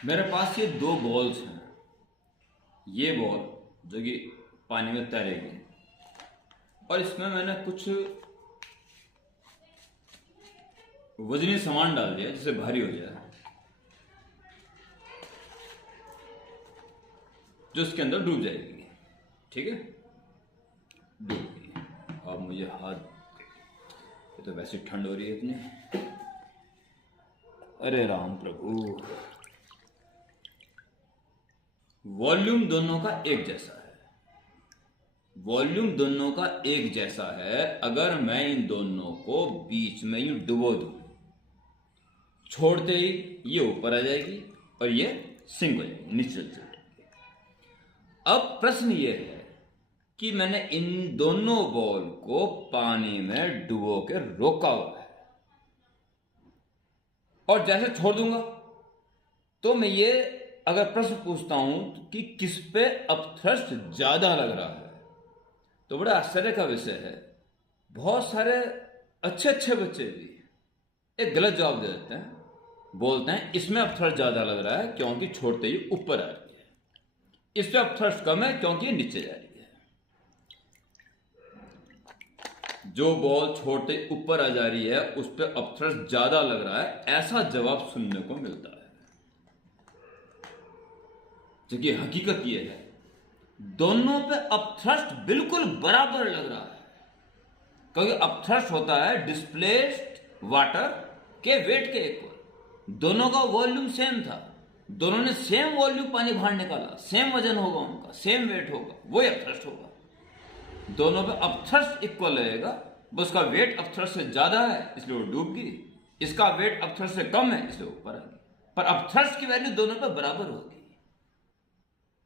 मेरे पास ये दो बॉल्स हैं। ये बॉल जो कि पानी में तैरेगी और इसमें मैंने कुछ वजनी सामान डाल दिया जिससे भारी हो जाए, जो इसके अंदर डूब जाएगी। ठीक है, डूब गई। अब मुझे हाथ, ये तो वैसे ठंड हो रही है इतनी। अरे राम प्रभु, वॉल्यूम दोनों का एक जैसा है। वॉल्यूम दोनों का एक जैसा है। अगर मैं इन दोनों को बीच में यूं डुबो दूं, छोड़ते ही ये ऊपर आ जाएगी और ये सिंक हो जाएगी, नीचे चल जाएगी। अब प्रश्न ये है कि मैंने इन दोनों बॉल को पानी में डुबो के रोका हुआ है और जैसे छोड़ दूंगा तो मैं ये अगर प्रश्न पूछता हूं कि किस पे अपथ्रस्ट ज्यादा लग रहा है, तो बड़ा आश्चर्य का विषय है। बहुत सारे अच्छे अच्छे बच्चे भी एक गलत जवाब दे देते हैं, बोलते हैं इसमें अपथ्रस्ट ज्यादा लग रहा है क्योंकि छोड़ते ही ऊपर आ रही है, इस पे अपथ्रस्ट कम है क्योंकि ये नीचे जा रही है। जो बॉल छोड़ते ऊपर आ जा रही है उस पे अपथ्रस्ट ज्यादा लग रहा है, ऐसा जवाब सुनने को मिलता है। जबकि हकीकत यह है दोनों पे अपथ्रस्ट बिल्कुल बराबर लग रहा है, क्योंकि अपथ्रस्ट होता है डिस्प्लेस्ड वाटर के वेट के इक्वल। दोनों का वॉल्यूम सेम था, दोनों ने सेम वॉल्यूम पानी बाहर निकाला, सेम वजन होगा उनका, सेम वेट होगा, वही अपथ्रस्ट होगा। दोनों पे अपथ्रस्ट इक्वल रहेगा, बस उसका वेट अपथ्रस्ट से ज्यादा है इसलिए वो डूब गई, इसका वेट अपथ्रस्ट से कम है इसलिए ऊपर आ गई, पर अपथ्रस्ट की वैल्यू दोनों पे बराबर होगी।